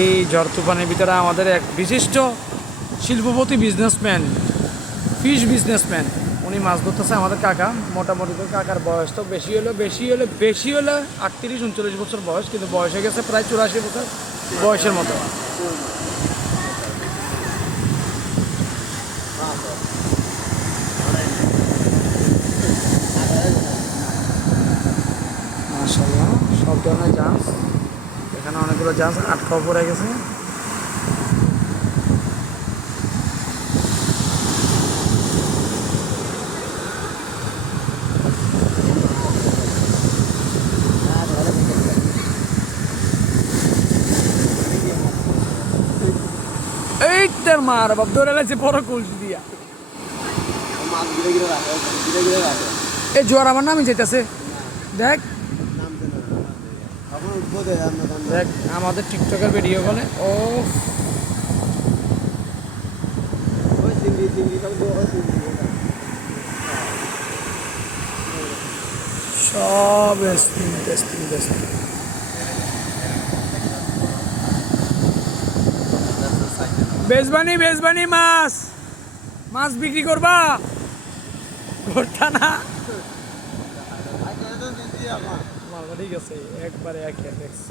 এই ঝড় তুফানের ভিতরে আমাদের এক বিশিষ্ট শিল্পপতি বিজনেসম্যান, ফিশ বিজনেসম্যান, উনি মাছ ধরতেছে। আমাদের কাকা, মোটামুটি তো কাকার বয়স তো বেশি হলে 38-39 বছর বয়স, কিন্তু বয়স হয়ে গেছে প্রায় 84 বছর বয়সের মতো। মাশাআল্লাহ, সব ধরনের জাহাজ, এখানে অনেকগুলো জাহাজ আটকাও পড়ে গেছে। এই তোর মার বাপ ধরে লাগছে বড় কলসি দিয়া। এই জোয়ার আমার নামই যেতেছে, দেখ দেখ আমাদের টিকটকের ভিডিও বলে। ও সব বেজবানি মাছ মাছ বিক্রি করবা করতা না? ঠিক আছে, একবারে একে দেখছ।